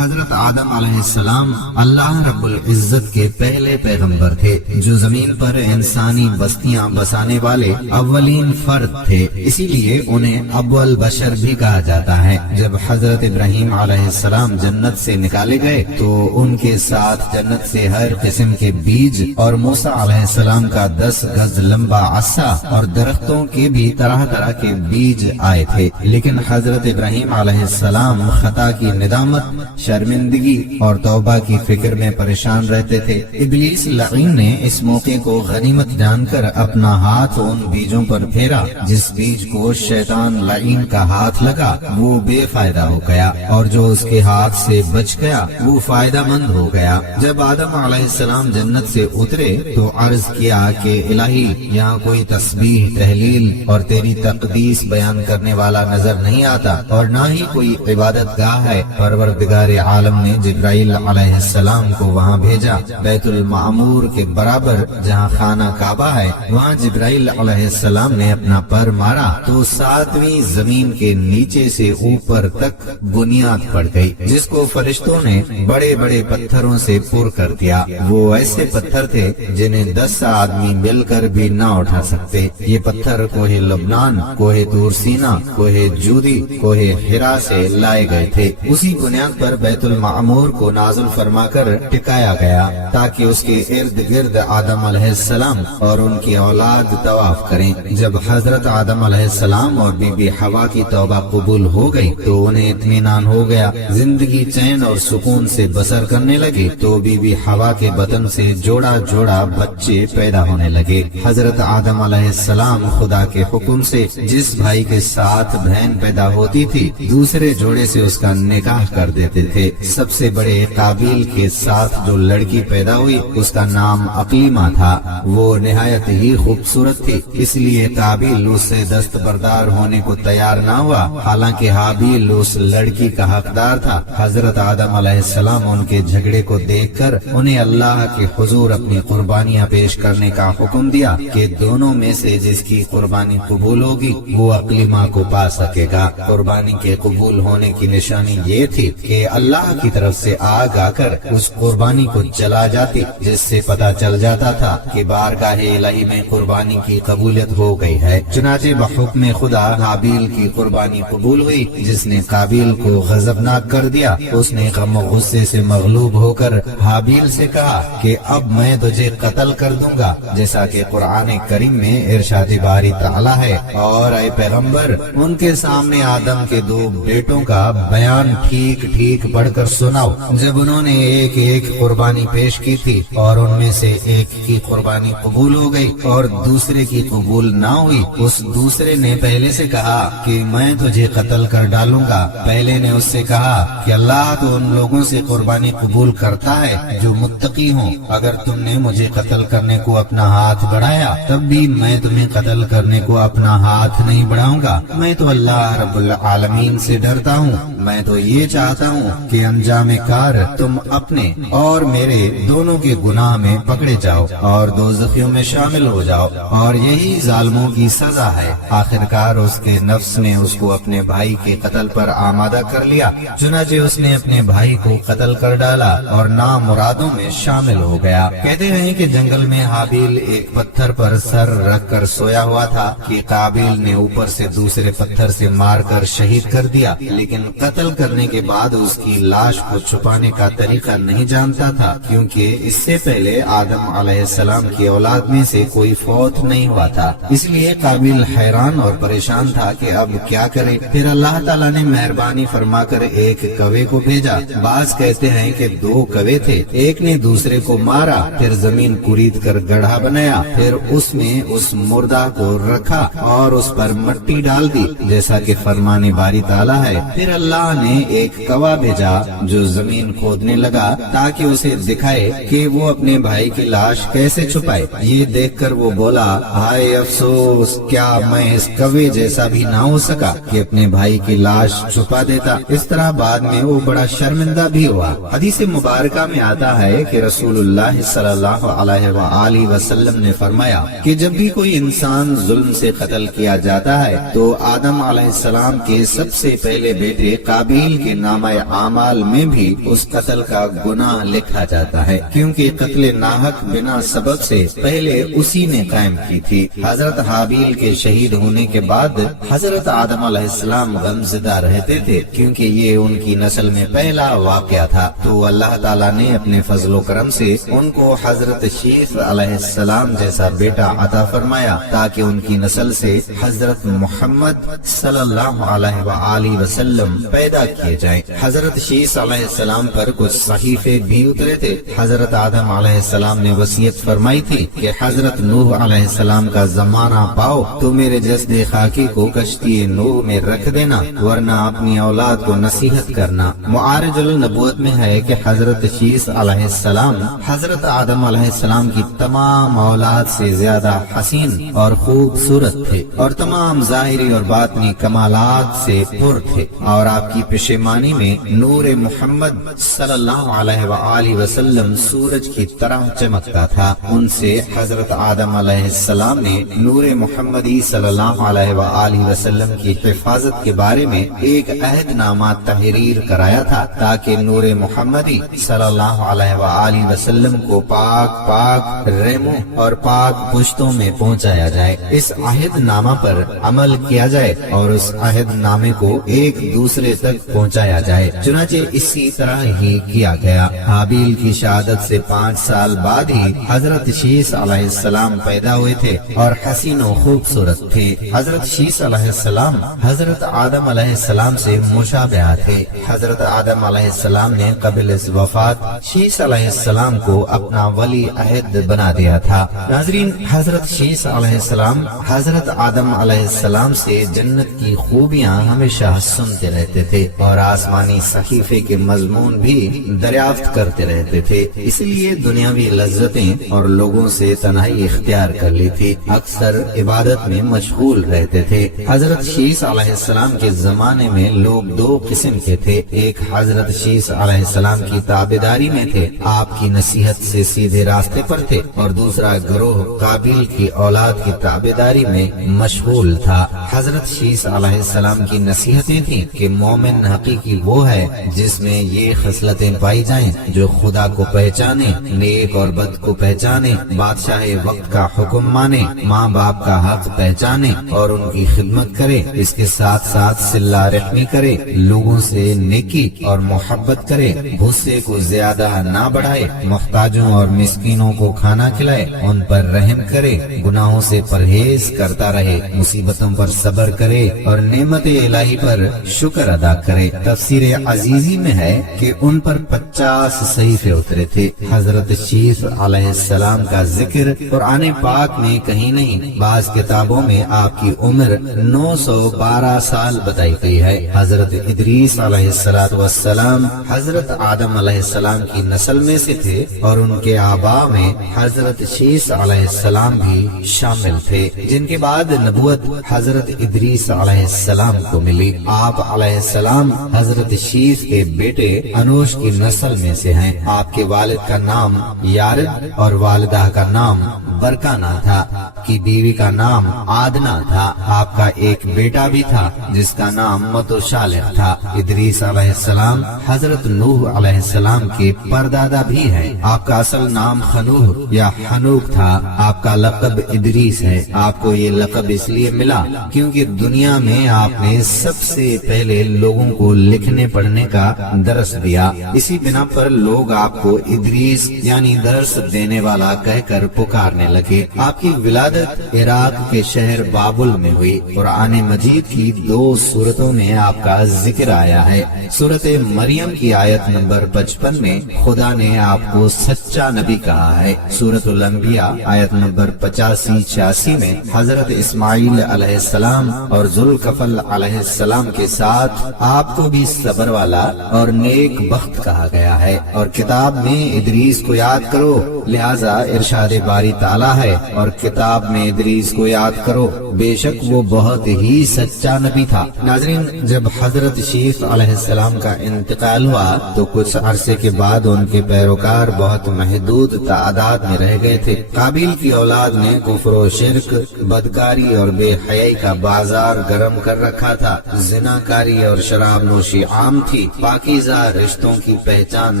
حضرت آدم علیہ السلام اللہ رب العزت کے پہلے پیغمبر تھے جو زمین پر انسانی بستیاں بسانے والے اولین فرد تھے، اسی لیے انہیں اول بشر بھی کہا جاتا ہے۔ جب حضرت ابراہیم علیہ السلام جنت سے نکالے گئے تو ان کے ساتھ جنت سے ہر قسم کے بیج اور موسیٰ علیہ السلام کا 10 گز لمبا عصا اور درختوں کے بھی طرح طرح کے بیج آئے تھے، لیکن حضرت ابراہیم علیہ السلام خطا کی ندامت، شرمندگی اور توبہ کی فکر میں پریشان رہتے تھے۔ ابلیس لعین نے اس موقع کو غنیمت جان کر اپنا ہاتھ ان بیجوں پر پھیرا، جس بیج کو شیطان لعین کا ہاتھ لگا وہ بے فائدہ ہو گیا اور جو اس کے ہاتھ سے بچ گیا وہ فائدہ مند ہو گیا۔ جب آدم علیہ السلام جنت سے اترے تو عرض کیا کہ الہی، یہاں کوئی تسبیح، تحلیل اور تیری تقدیس بیان کرنے والا نظر نہیں آتا اور نہ ہی کوئی عبادت گاہ ہے۔ پروردگار عالم نے جبرائیل علیہ السلام کو وہاں بھیجا۔ بیت المعمور کے برابر جہاں خانہ کعبہ ہے وہاں جبرائیل علیہ السلام نے اپنا پر مارا تو 7ویں زمین کے نیچے سے اوپر تک بنیاد پڑ گئی، جس کو فرشتوں نے بڑے بڑے پتھروں سے پر کر دیا۔ وہ ایسے پتھر تھے جنہیں 10 آدمی مل کر بھی نہ اٹھا سکتے۔ یہ پتھر کوہ لبنان، کوہ طور سینا، کوہ جودی، کوہ حرا سے لائے گئے تھے۔ اسی بنیاد پر بیت المعمور کو نازل فرما کر ٹکایا گیا تاکہ اس کے ارد گرد آدم علیہ السلام اور ان کی اولاد طواف کریں۔ جب حضرت آدم علیہ السلام اور بی بی حوا کی توبہ قبول ہو گئی تو انہیں اطمینان ہو گیا، زندگی چین اور سکون سے بسر کرنے لگی تو بی بی حوا کے بطن سے جوڑا جوڑا بچے پیدا ہونے لگے۔ حضرت آدم علیہ السلام خدا کے حکم سے جس بھائی کے ساتھ بہن پیدا ہوتی تھی دوسرے جوڑے سے اس کا نکاح کر دیتے تھے۔ سب سے بڑے قابیل کے ساتھ جو لڑکی پیدا ہوئی اس کا نام اقلیمہ تھا، وہ نہایت ہی خوبصورت تھی، اس لیے قابیل اس سے دستبردار ہونے کو تیار نہ ہوا، حالانکہ حابیل اس لڑکی کا حقدار تھا۔ حضرت آدم علیہ السلام ان کے جھگڑے کو دیکھ کر انہیں اللہ کے حضور اپنی قربانیاں پیش کرنے کا حکم دیا کہ دونوں میں سے جس کی قربانی قبول ہوگی وہ اقلیمہ کو پا سکے گا۔ قربانی کے قبول ہونے کی نشانی یہ تھی کہ اللہ کی طرف سے آگ آ کر اس قربانی کو جلا جاتی، جس سے پتہ چل جاتا تھا کہ بارگاہ الہی میں قربانی کی قبولیت ہو گئی ہے۔ چنانچہ بحکم خدا حابیل کی قربانی قبول ہوئی، جس نے قابیل کو غضبناک کر دیا۔ اس نے غم و غصے سے مغلوب ہو کر حابیل سے کہا کہ اب میں تجھے قتل کر دوں گا، جیسا کہ قرآن کریم میں ارشاد باری تعالی ہے، اور اے پیغمبر ان کے سامنے آدم کے 2 بیٹوں کا بیان ٹھیک ٹھیک پڑھ کر سناؤ۔ جب انہوں نے ایک ایک قربانی پیش کی تھی اور ان میں سے ایک کی قربانی قبول ہو گئی اور دوسرے کی قبول نہ ہوئی، اس دوسرے نے پہلے سے کہا کہ میں تجھے قتل کر ڈالوں گا۔ پہلے نے اس سے کہا کہ اللہ تو ان لوگوں سے قربانی قبول کرتا ہے جو متقی ہوں، اگر تم نے مجھے قتل کرنے کو اپنا ہاتھ بڑھایا تب بھی میں تمہیں قتل کرنے کو اپنا ہاتھ نہیں بڑھاؤں گا۔ میں تو اللہ رب العالمین سے ڈرتا ہوں، میں تو یہ چاہتا ہوں کہ انجام کار تم اپنے اور میرے دونوں کے گناہ میں پکڑے جاؤ اور دوزخیوں میں شامل ہو جاؤ، اور یہی ظالموں کی سزا ہے۔ آخرکار اس کے نفس نے اس کو اپنے بھائی کے قتل پر آمادہ کر لیا، چنانچہ اس نے اپنے بھائی کو قتل کر ڈالا اور نامرادوں میں شامل ہو گیا۔ کہتے ہیں کہ جنگل میں حابیل ایک پتھر پر سر رکھ کر سویا ہوا تھا کہ قابیل نے اوپر سے دوسرے پتھر سے مار کر شہید کر دیا، لیکن قتل کرنے کے بعد اس کی لاش کو چھپانے کا طریقہ نہیں جانتا تھا، کیونکہ اس سے پہلے آدم علیہ السلام کی اولاد میں سے کوئی فوت نہیں ہوا تھا۔ اس لیے قابیل حیران اور پریشان تھا کہ اب کیا کرے۔ پھر اللہ تعالیٰ نے مہربانی فرما کر ایک کوے کو بھیجا۔ بعض کہتے ہیں کہ 2 کوے تھے، ایک نے دوسرے کو مارا، پھر زمین کورید کر گڑھا بنایا، پھر اس میں اس مردہ کو رکھا اور اس پر مٹی ڈال دی، جیسا کہ فرمان باری تعالیٰ ہے۔ پھر اللہ نے ایک کوا بھیجا جو زمین کھودنے لگا تاکہ اسے دکھائے کہ وہ اپنے بھائی کی لاش کیسے چھپائے۔ یہ دیکھ کر وہ بولا، ہائے افسوس، کیا میں اس کوے جیسا بھی نہ ہو سکا کہ اپنے بھائی کی لاش چھپا دیتا۔ اس طرح بعد میں وہ بڑا شرمندہ بھی ہوا۔ حدیث مبارکہ میں آتا ہے کہ رسول اللہ صلی اللہ علیہ وآلہ وسلم نے فرمایا کہ جب بھی کوئی انسان ظلم سے قتل کیا جاتا ہے تو آدم علیہ السلام کے سب سے پہلے بیٹے قابیل کے نامہ اعمال اعمال میں بھی اس قتل کا گناہ لکھا جاتا ہے، کیونکہ قتل ناحق بنا سبب سے پہلے اسی نے قائم کی تھی۔ حضرت حابیل کے شہید ہونے کے بعد حضرت آدم علیہ السلام غمزدہ رہتے تھے، کیونکہ یہ ان کی نسل میں پہلا واقعہ تھا، تو اللہ تعالیٰ نے اپنے فضل و کرم سے ان کو حضرت شیث علیہ السلام جیسا بیٹا عطا فرمایا، تاکہ ان کی نسل سے حضرت محمد صلی اللہ علیہ وآلہ وسلم پیدا کیے جائیں۔ حضرت شیث علیہ السلام پر کچھ صحیفے بھی اترے تھے۔ حضرت آدم علیہ السلام نے وصیت فرمائی تھی کہ حضرت نوح علیہ السلام کا زمانہ پاؤ تو میرے جسد خاکی کو کشتی نوح میں رکھ دینا، ورنہ اپنی اولاد کو نصیحت کرنا۔ معارج النبوت میں ہے کہ حضرت شیث علیہ السلام حضرت آدم علیہ السلام کی تمام اولاد سے زیادہ حسین اور خوبصورت تھے، اور تمام ظاہری اور باطنی کمالات سے پر تھے، اور آپ کی پشیمانی میں نور محمد صلی اللہ علیہ وآلہ وسلم سورج کی طرح چمکتا تھا۔ ان سے حضرت آدم علیہ السلام نے نور محمدی صلی اللہ علیہ وآلہ وسلم کی حفاظت کے بارے میں ایک عہد نامہ تحریر کرایا تھا، تاکہ نور محمدی صلی اللہ علیہ وآلہ وسلم کو پاک پاک رحموں اور پاک پشتوں میں پہنچایا جائے۔ اس عہد نامہ پر عمل کیا جائے اور اس عہد نامے کو ایک دوسرے تک پہنچایا جائے۔ چنانچہ اسی طرح ہی کیا گیا۔ حابیل کی شہادت سے 5 سال بعد ہی حضرت شیث علیہ السلام پیدا ہوئے تھے اور حسین و خوبصورت تھے۔ حضرت شیث علیہ السلام حضرت آدم علیہ السلام سے مشابہ تھے۔ حضرت آدم علیہ السلام نے قبل از وفات شیث علیہ السلام کو اپنا ولی عہد بنا دیا تھا۔ ناظرین، حضرت شیث علیہ السلام حضرت آدم علیہ السلام سے جنت کی خوبیاں ہمیشہ سنتے رہتے تھے اور آسمانی صحیفے کے مضمون بھی دریافت کرتے رہتے تھے، اس لیے دنیاوی لذتیں اور لوگوں سے تنہائی اختیار کر لی تھی، اکثر عبادت میں مشغول رہتے تھے۔ حضرت شیث علیہ السلام کے زمانے میں لوگ 2 قسم کے تھے، ایک حضرت شیث علیہ السلام کی تابعداری میں تھے، آپ کی نصیحت سے سیدھے راستے پر تھے، اور دوسرا گروہ قابیل کی اولاد کی تابعداری میں مشغول تھا۔ حضرت شیث علیہ السلام کی نصیحتیں تھیں کہ مومن حقیقی وہ ہے جس میں یہ خصلتیں پائی جائیں جو خدا کو پہچانے، نیک اور بد کو پہچانے، بادشاہ وقت کا حکم مانے، ماں باپ کا حق پہچانے اور ان کی خدمت کرے، اس کے ساتھ ساتھ صلہ رحمی کرے، لوگوں سے نیکی اور محبت کرے، غصے کو زیادہ نہ بڑھائے، محتاجوں اور مسکینوں کو کھانا کھلائے، ان پر رحم کرے، گناہوں سے پرہیز کرتا رہے، مصیبتوں پر صبر کرے اور نعمت الہی پر شکر ادا کرے۔ تفسیر عزیزی میں ہے کہ ان پر 50 صحیفے اترے تھے۔ حضرت شیث علیہ السلام کا ذکر قرآن پاک میں کہیں نہیں، بعض کتابوں میں آپ کی عمر 912 سال بتائی گئی ہے۔ حضرت ادریس علیہ السلام حضرت آدم علیہ السلام کی نسل میں سے تھے، اور ان کے آباء میں حضرت شیث علیہ السلام بھی شامل تھے، جن کے بعد نبوت حضرت ادریس علیہ السلام کو ملی۔ آپ علیہ السلام حضرت شیث کے بیٹے انوش کی نسل میں سے ہیں۔ آپ کے والد کا نام یارد اور والدہ کا نام برکانہ تھا، کی بیوی کا نام آدنا تھا۔ آپ کا ایک بیٹا بھی تھا جس کا نام متوشالح تھا۔ ادریس علیہ السلام حضرت نوح علیہ السلام کے پردادا بھی ہیں۔ آپ کا اصل نام خنوح یا حنوک تھا۔ آپ کا لقب ادریس ہے۔ آپ کو یہ لقب اس لیے ملا کیونکہ دنیا میں آپ نے سب سے پہلے لوگوں کو لکھنے پڑھنے کا درس دیا، اسی بنا پر لوگ آپ کو ادریس یعنی درس دینے والا کہہ کر پکارنے لگے۔ آپ کی ولادت عراق کے شہر بابل میں ہوئی۔ قرآن مجید کی 2 سورتوں میں آپ کا ذکر آیا ہے۔ سورت مریم کی آیت نمبر 55 میں خدا نے آپ کو سچا نبی کہا ہے۔ سورت الانبیاء آیت نمبر 85-86 میں حضرت اسماعیل علیہ السلام اور ذوالکفل علیہ السلام کے ساتھ آپ کو بھی صبر والا اور نیک بخت کہا گیا ہے، اور کتاب میں ادریس کو یاد کرو، لہذا ارشاد باری تعالیٰ ڈالا ہے اور کتاب میں ادریس کو یاد کرو، بے شک وہ بہت ہی سچا نبی تھا۔ ناظرین، جب حضرت شیخ علیہ السلام کا انتقال ہوا تو کچھ عرصے کے بعد ان کے پیروکار بہت محدود تعداد میں رہ گئے تھے۔ قابیل کی اولاد نے کفر و شرک، بدکاری اور بے حیائی کا بازار گرم کر رکھا تھا۔ زناکاری اور شراب نوشی عام تھی۔ پاکیزہ رشتوں کی پہچان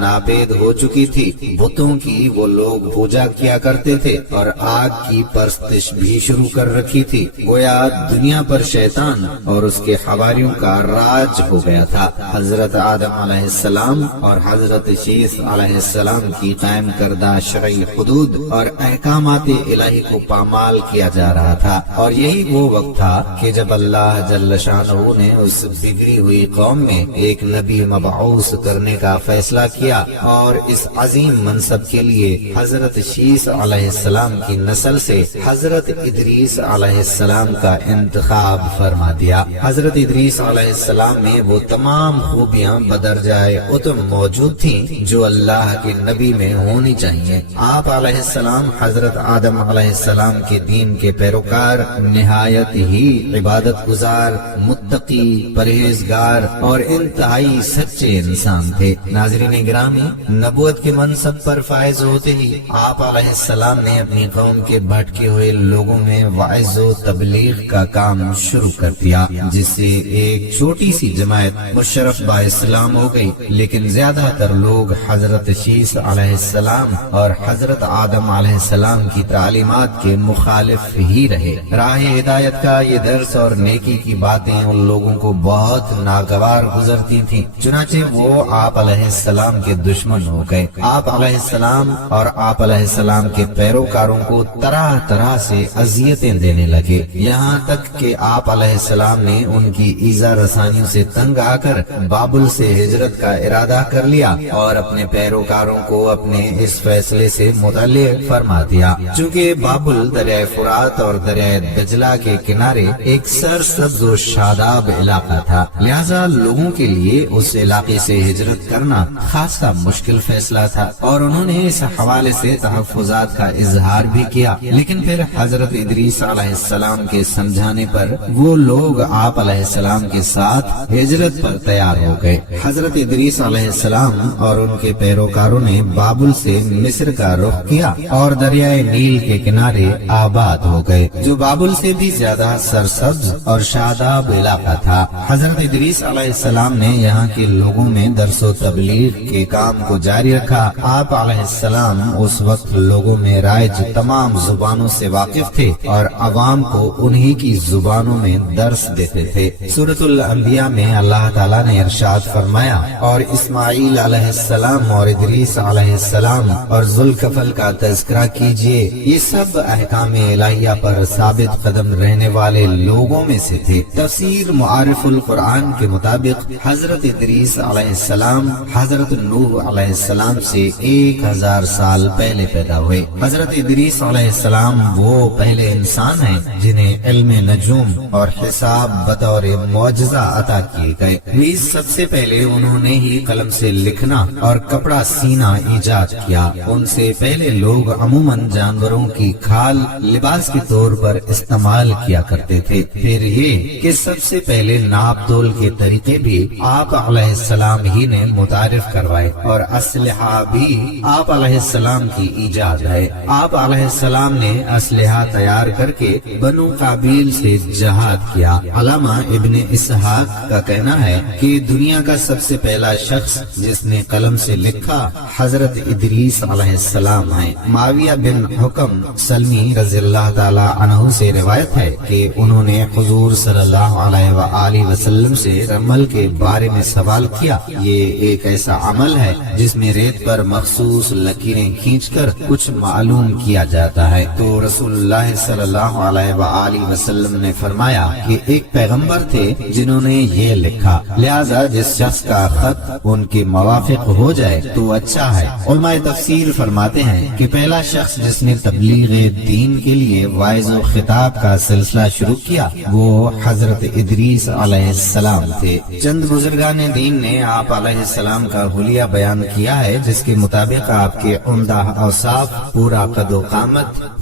ناپید ہو چکی تھی۔ بتوں کی وہ لوگ پوجا کیا کرتے تھے اور آگ کی پرستش بھی شروع کر رکھی تھی۔ گویا دنیا پر شیطان اور اس کے حواریوں کا راج ہو گیا تھا۔ حضرت آدم علیہ السلام اور حضرت شیخ علیہ السلام کی قائم کردہ شرعی حدود اور احکامات الہی کو پامال کیا جا رہا تھا، اور یہی وہ وقت تھا کہ جب اللہ جل شانہ نے اس بگڑی ہوئی قوم میں ایک نبی مبعوث کرنے کا فیصلہ کیا اور اس عظیم منصب کے لیے حضرت شیخ علیہ السلام کی نسل سے حضرت ادریس علیہ السلام کا انتخاب فرما دیا۔ حضرت ادریس علیہ السلام میں وہ تمام خوبیاں بدرجائے اتم موجود تھیں جو اللہ کے نبی میں ہونی چاہیے۔ آپ علیہ السلام حضرت آدم علیہ السلام کے دین کے پیروکار، نہایت ہی عبادت گزار، متقی، پرہیزگار اور انتہائی سچے انسان تھے۔ ناظرین گرامی، نبوت کے منصب پر فائز ہوتے ہی آپ علیہ السلام نے اپنی قوم کے بھٹکے ہوئے لوگوں میں وعظ و تبلیغ کا کام شروع کر دیا، جس سے ایک چھوٹی سی جماعت مشرف با اسلام ہو گئی، لیکن زیادہ تر لوگ حضرت شیخ علیہ السلام اور حضرت آدم علیہ السلام کی تعلیمات کے مخالف ہی رہے۔ راہ ہدایت کا یہ درس اور نیکی کی باتیں ان لوگوں کو بہت ناگوار گزرتی تھیں، چنانچہ وہ آپ علیہ السلام کے دشمن ہو گئے۔ آپ علیہ السلام اور آپ علیہ السلام کے پیروکاروں کو طرح طرح سے اذیتیں دینے لگے، یہاں تک کہ آپ علیہ السلام نے ان کی ایذا رسانیوں سے تنگ آ کر بابل سے ہجرت کا ارادہ کر لیا اور اپنے پیروکاروں کو اپنے اس فیصلے سے مطلع فرما دیا۔ چونکہ بابل دریائے فرات اور دریائے دجلہ کے کنارے ایک سرسبز و شاداب علاقہ تھا، لہذا لوگوں کے لیے اس علاقے سے ہجرت کرنا خاصا مشکل فیصلہ تھا، اور انہوں نے اس حوالے سے تحفظات کا اظہار بھی کیا۔ لیکن پھر حضرت ادریس علیہ السلام کے سمجھانے پر وہ لوگ آپ علیہ السلام کے ساتھ ہجرت پر تیار ہو گئے۔ حضرت ادریس علیہ السلام اور ان کے پیروکاروں نے بابل سے مصر کا رخ کیا اور دریائے نیل کے کنارے آباد ہو گئے، جو بابل سے بھی زیادہ سرسبز اور شاداب علاقہ تھا۔ حضرت ادریس علیہ السلام نے یہاں کے لوگوں میں درس و تبلیغ کے کام کو جاری رکھا۔ آپ علیہ السلام اس وقت لوگوں میں رائج تمام زبانوں سے واقف تھے اور عوام کو انہی کی زبانوں میں درس دیتے تھے۔ سورۃ الانبیاء میں اللہ تعالیٰ نے ارشاد فرمایا، اور اسماعیل علیہ السلام اور ادریس علیہ السلام اور ذوالکفل کا تذکرہ کیجئے، یہ سب احکام الہیہ پر ثابت قدم رہنے والے لوگوں میں سے تھے۔ تفسیر معارف القرآن کے مطابق حضرت ادریس علیہ السلام حضرت نوح علیہ السلام سے 1000 سال پہلے پیدا ہوئے۔ حضرت ادریس علیہ السلام وہ پہلے انسان ہیں جنہیں علم نجوم اور حساب بطور معجزہ عطا کیے گئے۔ نیز سب سے پہلے انہوں نے ہی قلم سے لکھنا اور کپڑا سینا ایجاد کیا۔ ان سے پہلے لوگ عموماً جانوروں کی کھال لباس کے طور پر استعمال کیا کرتے تھے۔ پھر یہ کہ سب سے پہلے ناپ تول کے طریقے بھی آپ علیہ السلام ہی نے متعارف کروائے، اور اسلحہ بھی آپ علیہ السلام کی ایجاد ہے۔ آپ علیہ السلام نے اسلحہ تیار کر کے بنو قابیل سے جہاد کیا۔ علامہ ابن اسحاق کا کہنا ہے کہ دنیا کا سب سے پہلا شخص جس نے قلم سے لکھا حضرت ادریس علیہ السلام ہیں۔ معاویہ بن حکم سلمی رضی اللہ تعالی عنہ سے روایت ہے کہ انہوں نے حضور صلی اللہ علیہ وآلہ وسلم سے رمل کے بارے میں سوال کیا۔ یہ ایک ایسا عمل ہے جس میں ریت پر مخصوص لکیریں کھینچ کر کچھ معلوم کیا جاتا ہے، تو رسول اللہ صلی اللہ علیہ وآلہ وسلم نے فرمایا کہ ایک پیغمبر تھے جنہوں نے یہ لکھا، لہذا جس شخص کا خط ان کے موافق ہو جائے تو اچھا ہے۔ علماء تفسیر فرماتے ہیں کہ پہلا شخص جس نے تبلیغ دین کے لیے وعظ و خطاب کا سلسلہ شروع کیا وہ حضرت ادریس علیہ السلام تھے۔ چند بزرگان دین نے آپ علیہ السلام کا حلیہ بیان کیا ہے، جس کے مطابق آپ کے عمدہ اوصاف پورا قد و قامت،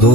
2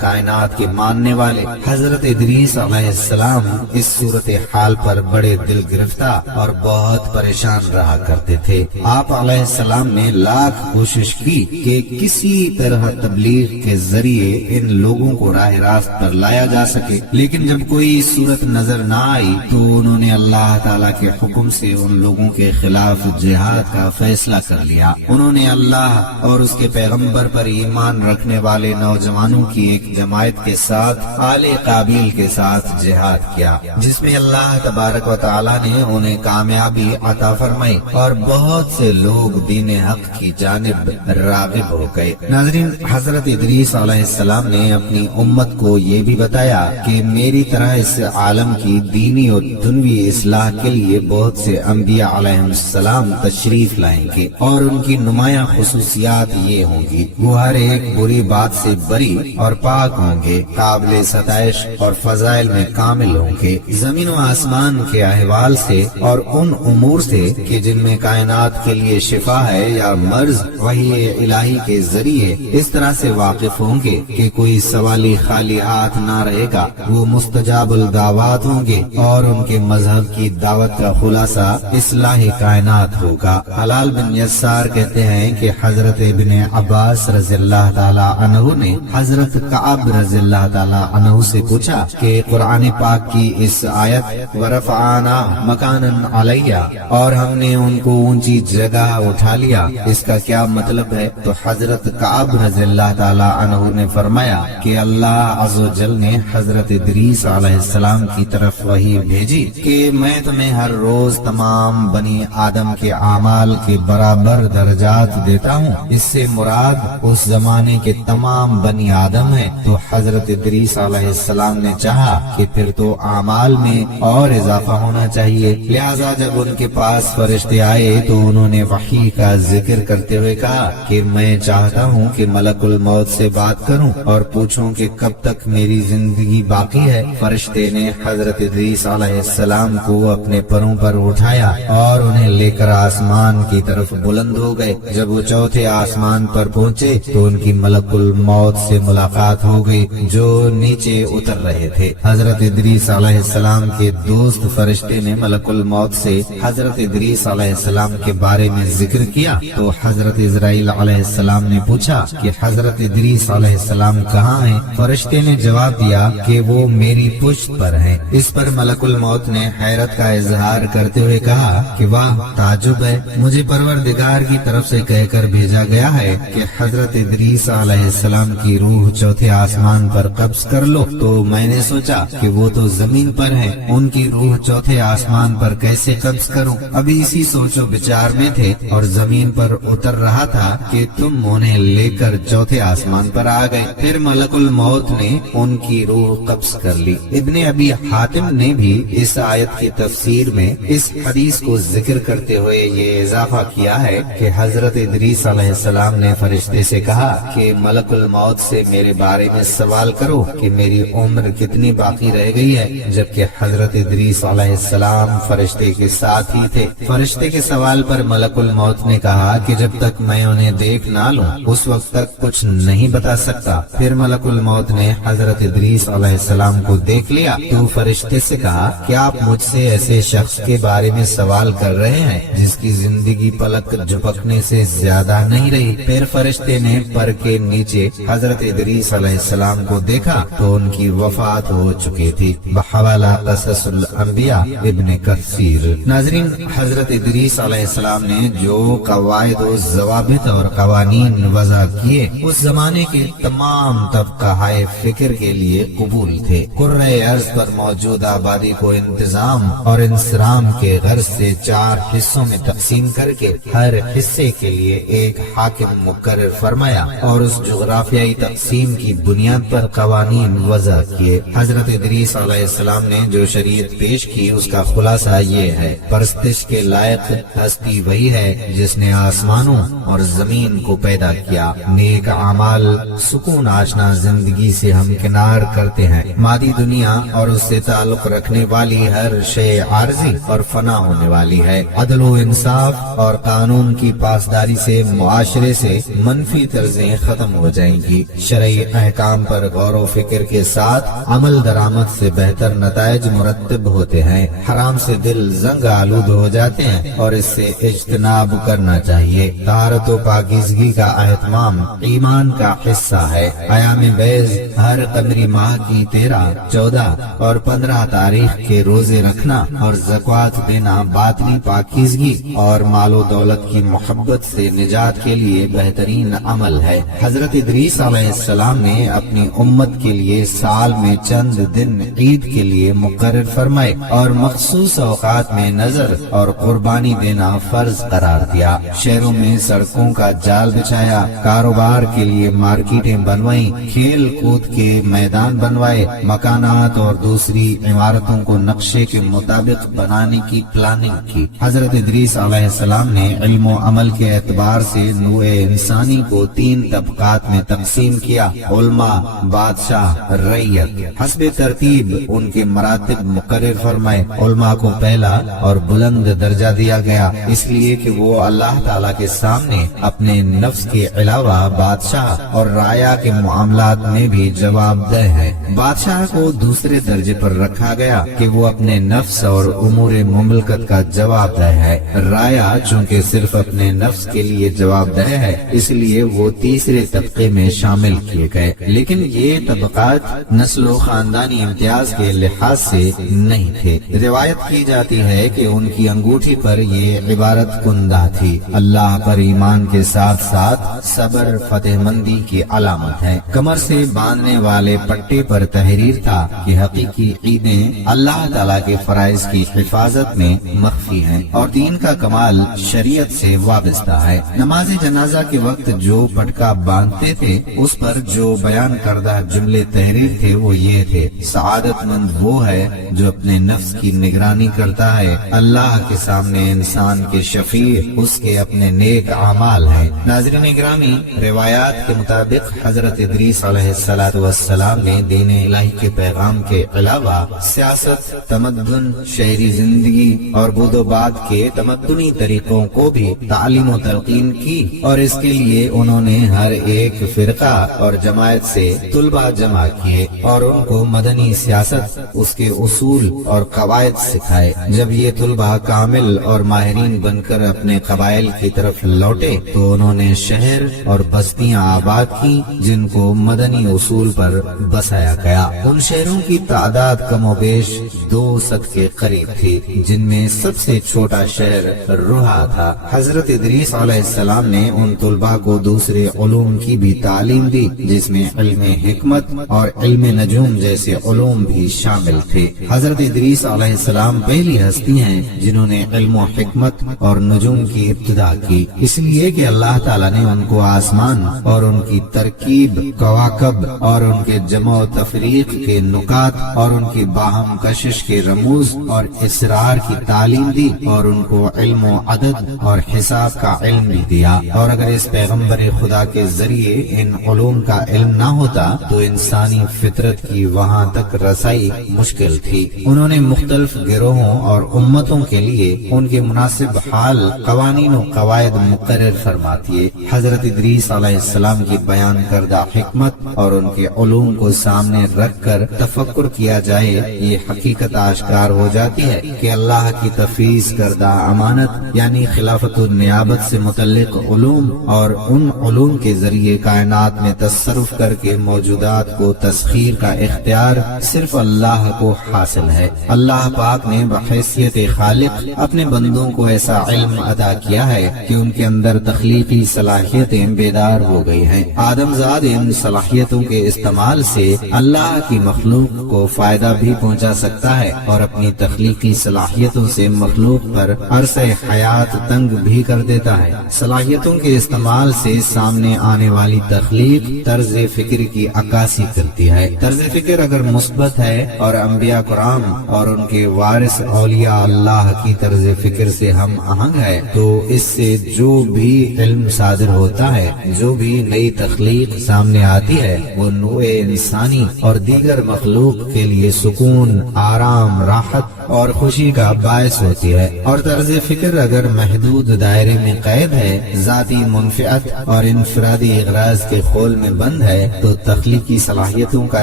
کائنات کے ماننے والے حضرت ادریس علیہ السلام اس صورت حال پر بڑے دل گرفتہ اور بہت پریشان رہا کرتے تھے۔ آپ علیہ السلام نے لاکھ کوشش کی کہ کسی طرح تبلیغ کے ذریعے ان لوگوں کو راہ راست پر لایا جا سکے، لیکن جب کوئی صورت نظر نہ آئی تو انہوں نے اللہ تعالیٰ کے حکم سے ان لوگوں کے خلاف جہاد کا فیصلہ کر لیا۔ انہوں نے اللہ اور اس کے پیغمبر پر ایمان رکھنے والے نوجوانوں کی ایک جماعت کے ساتھ آل قابیل کے ساتھ جہاد کیا، جس میں اللہ تبارک و تعالیٰ نے انہیں کامیابی عطا فرمائی اور بہت سے لوگ دین حق کی جانب راغب ہو گئے۔ ناظرین، حضرت ادریس علیہ السلام نے اپنی امت کو یہ بھی بتایا کہ میری طرح اس عالم کی دینی اور دنوی اصلاح کے لیے بہت سے انبیاء علیہ السلام تشریف لائیں گے اور ان کی نمایاں خصوصیات یہ ہوں گی، وہ ہر ایک بری بات سے بری اور پاک ہوں گے، قابل ستائش اور فضائل میں کامل ہوں گے، زمین و آسمان کے احوال سے اور ان امور سے کہ جن میں کائنات کے لیے شفا ہے یا مرض وحی الہی کے ذریعے اس طرح سے واقف ہوں گے کہ کوئی سوالی خالی ہاتھ نہ رہے گا، وہ مستجاب الدعوات ہوں گے اور ان کے مذہب کی دعوت کا خلاصہ اصلاح کائنات ہوگا۔ حلال بن یسار کہتے ہیں کہ حضرت ابن عباس رضی اللہ تعالی عنہ نے حضرت کعب رضی اللہ تعالی عنہ سے پوچھا کہ قرآن پاک کی اس آیت ورفعنا مکانا علیہ اور ہم نے ان کو اونچی جگہ اٹھا لیا، اس کا کیا مطلب ہے؟ تو حضرت کعب رضی اللہ تعالی عنہ نے فرمایا کہ اللہ عز و جل نے حضرت ادریس علیہ السلام کی طرف وحی بھیجی کہ میں تمہیں ہر روز تمام بنی آدم کے اعمال کے برابر درجات دیتا ہوں، اس سے مراد اس زمانے کے تمام بنی آدم ہے۔ تو حضرت ادریس علیہ السلام نے چاہا کہ پھر تو اعمال میں اور اضافہ ہونا چاہیے، لہذا جب ان کے پاس فرشتے آئے تو انہوں نے وحی کا ذکر کرتے ہوئے کہا کہ میں چاہتا ہوں کہ ملک الموت سے بات کروں اور پوچھوں کہ کب تک میری زندگی باقی ہے۔ فرشتے نے حضرت ادریس علیہ السلام کو اپنے پروں پر اٹھایا اور انہیں لے کر آسمان کی طرف بلند ہو گئے۔ جب وہ چوتھے آسمان پر پہنچے تو ان کی ملک الموت سے ملاقات ہو گئی جو نیچے اتر رہے تھے۔ حضرت ادریس علیہ السلام کے دوست فرشتے نے ملک الموت سے حضرت ادریس علیہ السلام کے بارے میں ذکر کیا تو حضرت اسرائیل علیہ السلام نے پوچھا کہ حضرت ادریس علیہ السلام کہاں ہیں؟ فرشتے نے جواب دیا کہ وہ میری پشت پر ہیں۔ اس پر ملک الموت نے حیرت کا اظہار کرتے ہوئے کہا کہ واہ، تعجب ہے، مجھے پروردگار کی طرف سے کہہ کر بھیجا گیا ہے کہ حضرت ادریس علیہ السلام کی روح چوتھے آسمان پر قبض کر لو، تو میں نے سوچا کہ وہ تو زمین پر ہیں، ان کی روح چوتھے آسمان پر کیسے قبض کروں؟ ابھی اسی سوچ و بچار میں تھے اور زمین پر اتر رہا تھا کہ تم انہیں لے کر چوتھے آسمان پر آ گئے، پھر ملک الموت نے ان کی روح قبض کر لی۔ ابن ابی حاتم نے بھی اس آیت کی تفسیر میں اس حدیث کو ذکر کرتے ہوئے یہ اضافہ کیا ہے کہ حضرت ادریس علیہ السلام نے فرشتے سے کہا کہ ملک الموت سے میرے بارے میں سوال کرو کہ میری عمر کتنی باقی رہ گئی ہے، جبکہ حضرت ادریس علیہ السلام فرشتے کے ساتھ ہی تھے۔ فرشتے کے سوال پر ملک الموت نے کہا کہ جب تک میں انہیں دیکھ نہ لوں اس وقت تک کچھ نہیں بتا سکتا۔ پھر ملک الموت نے حضرت ادریس علیہ السلام کو دیکھ لیا تو فرشتے سے کہا کہ آپ مجھ سے ایسے شخص کے بارے میں سوال کر رہے ہیں جس کی زندگی پلک جھپکنے سے زیادہ نہیں رہی۔ پھر فرشتے نے پر کے نیچے حضرت ادریس علیہ السلام کو دیکھا تو ان کی وفات ہو چکی تھی۔ بحوالہ قصص الانبیاء ابن کثیر۔ ناظرین، حضرت ادریس علیہ السلام نے جو قواعد و ضوابط اور قوانین وضع کیے اس زمانے کے تمام طبقہ فکر کے لیے قبول تھے۔ قرۂ ارض پر موجود آبادی کو انتظام اور انصرام کے غرض سے 4 حصوں میں تقسیم کر کے ہر حصے کے لیے ایک حاکم مقرر فرمایا اور اس جغرافیائی تقسیم کی بنیاد پر قوانین وضع کیے۔ حضرت ادریس علیہ السلام نے جو شریعت پیش کی اس کا خلاصہ یہ ہے: پرستش کے لائق ہستی وہی ہے جس نے آسمانوں اور زمین کو پیدا کیا۔ نیک اعمال سکون آشنا زندگی سے ہمکنار کرتے ہیں۔ مادی دنیا اور اس سے تعلق رکھنے والی ہر شے عارضی اور فنا ہونے والی ہے۔ عدل و انصاف اور قانون کی پاسداری سے معاشرے سے منفی طرزیں ختم ہو جائیں گی۔ شرعی شرعی احکام پر غور و فکر کے ساتھ عمل درآمد سے بہتر نتائج مرتب ہوتے ہیں۔ حرام سے دل زنگ آلود ہو جاتے ہیں اور اس سے اجتناب کرنا چاہیے۔ طہارت و پاکیزگی کا اہتمام ایمان کا حصہ ہے۔ ایام بیض ہر قمری ماہ کی 13، 14 اور 15 تاریخ کے روزے رکھنا اور زکوٰۃ دینا باطنی پاکیزگی اور مال و دولت کی محبت سے نجات کے لیے بہترین عمل ہے۔ حضرت ادریس علیہ السلام نے اپنی امت کے لیے سال میں چند دن عید کے لیے مقرر فرمائے اور مخصوص اوقات میں نظر اور قربانی دینا فرض قرار دیا۔ شہروں میں سڑکوں کا جال بچھایا، کاروبار کے لیے مارکیٹیں بنوائیں، کھیل کود کے میدان بنوائے، مکانات اور دوسری عمارتوں کو نقشے کے مطابق بنانے کی پلاننگ کی۔ حضرت ادریس علیہ السلام نے علم و عمل کے اعتبار سے نوع انسانی کو 3 طبقات میں تقسیم کیا: علماء، بادشاہ، رعیت۔ حسب ترتیب ان کے مراتب مقرر فرمائے۔ علماء کو پہلا اور بلند درجہ دیا گیا، اس لیے کہ وہ اللہ تعالیٰ کے سامنے اپنے نفس کے علاوہ بادشاہ اور رعایا کے معاملات میں بھی جواب دہ ہے۔ بادشاہ کو دوسرے درجے پر رکھا گیا کہ وہ اپنے نفس اور امور مملکت کا جواب دہ ہے۔ رعایا چونکہ صرف اپنے نفس کے لیے جواب دہ ہے، اس لیے وہ تیسرے طبقے میں شامل کیے گئے، لیکن یہ طبقات نسل و خاندانی امتیاز کے لحاظ سے نہیں تھے۔ روایت کی جاتی ہے کہ ان کی انگوٹھی پر یہ عبارت کندہ تھی: اللہ پر ایمان کے ساتھ ساتھ صبر فتح مندی کی علامت ہے۔ کمر سے باندھنے والے پٹے پر تحریر تھا کہ حقیقی عیدیں اللہ تعالیٰ کے فرائض کی حفاظت میں مخفی ہیں اور دین کا کمال شریعت سے وابستہ ہے۔ نماز جنازہ کے وقت جو پٹکا باندھتے تھے اس پر جو بیان کردہ جملے تحریر تھے وہ یہ تھے: سعادت مند وہ ہے جو اپنے نفس کی نگرانی کرتا ہے، اللہ کے سامنے انسان کے شفیع اس کے اپنے نیک اعمال ہیں۔ ناظرین گرامی، روایات کے مطابق حضرت ادریس علیہ السلام نے دین الہی کے پیغام کے علاوہ سیاست، تمدن، شہری زندگی اور بود و بعد کے تمدنی طریقوں کو بھی تعلیم و تلقین کی، اور اس کے لیے انہوں نے ہر ایک فرقہ اور جماعت سے طلباء جمع کیے اور ان کو مدنی سیاست، اس کے اصول اور قواعد سکھائے۔ جب یہ طلباء کامل اور ماہرین بن کر اپنے قبائل کی طرف لوٹے تو انہوں نے شہر اور بستیاں آباد کی جن کو مدنی اصول پر بسایا گیا۔ ان شہروں کی تعداد کم و بیش 200 کے قریب تھی، جن میں سب سے چھوٹا شہر روحا تھا۔ حضرت ادریس علیہ السلام نے ان طلباء کو دوسرے علوم کی بھی تعلیم دی جس میں علم حکمت اور علم نجوم جیسے علوم بھی شامل تھے۔ حضرت ادریس علیہ السلام پہلی ہستی ہیں جنہوں نے علم و حکمت اور نجوم کی ابتدا کی، اس لیے کہ اللہ تعالیٰ نے ان کو آسمان اور ان کی ترکیب، کواکب اور ان کے جمع و تفریق کے نکات اور ان کی باہم کشش کے رموز اور اسرار کی تعلیم دی اور ان کو علم و عدد اور حساب کا علم بھی دیا، اور اگر اس پیغمبر خدا کے ذریعے ان علوم کا علم نہ ہوتا تو انسانی فطرت کی وہاں تک رسائی مشکل تھی۔ انہوں نے مختلف گروہوں اور امتوں کے لیے ان کے مناسب حال قوانین و قواعد مقرر فرما دیے۔ حضرت ادریس علیہ السلام کی بیان کردہ حکمت اور ان کے علوم کو سامنے رکھ کر تفکر کیا جائے، یہ حقیقت آشکار ہو جاتی ہے کہ اللہ کی تفویض کردہ امانت یعنی خلافت النیابت سے متعلق علوم اور ان علوم کے ذریعے کائنات میں تصرف کر کے موجودات کو تسخیر کا اختیار صرف اللہ کو حاصل ہے۔ اللہ پاک نے بحیثیت خالق اپنے بندوں کو ایسا علم عطا کیا ہے کہ ان کے اندر تخلیقی صلاحیتیں بیدار ہو گئی ہیں۔ آدم زاد ان صلاحیتوں کے استعمال سے اللہ کی مخلوق کو فائدہ بھی پہنچا سکتا ہے اور اپنی تخلیقی صلاحیتوں سے مخلوق پر عرصہ حیات تنگ بھی کر دیتا ہے۔ صلاحیتوں کے استعمال سے سامنے آنے والی تخلیق طرز فکر کی عکاسی کرتی ہے۔ طرز فکر اگر مثبت ہے اور انبیاء کرام اور ان کے وارث اولیاء اللہ کی طرز فکر سے ہم آہنگ ہے تو اس سے جو بھی علم صادر ہوتا ہے، جو بھی نئی تخلیق سامنے آتی ہے، وہ نوع انسانی اور دیگر مخلوق کے لیے سکون، آرام، راحت اور خوشی کا باعث ہوتی ہے، اور طرز فکر اگر محدود دائرے میں قید ہے، ذاتی منفعت اور انفرادی اغراض کے خول میں بند ہے، تو تخلیقی صلاحیتوں کا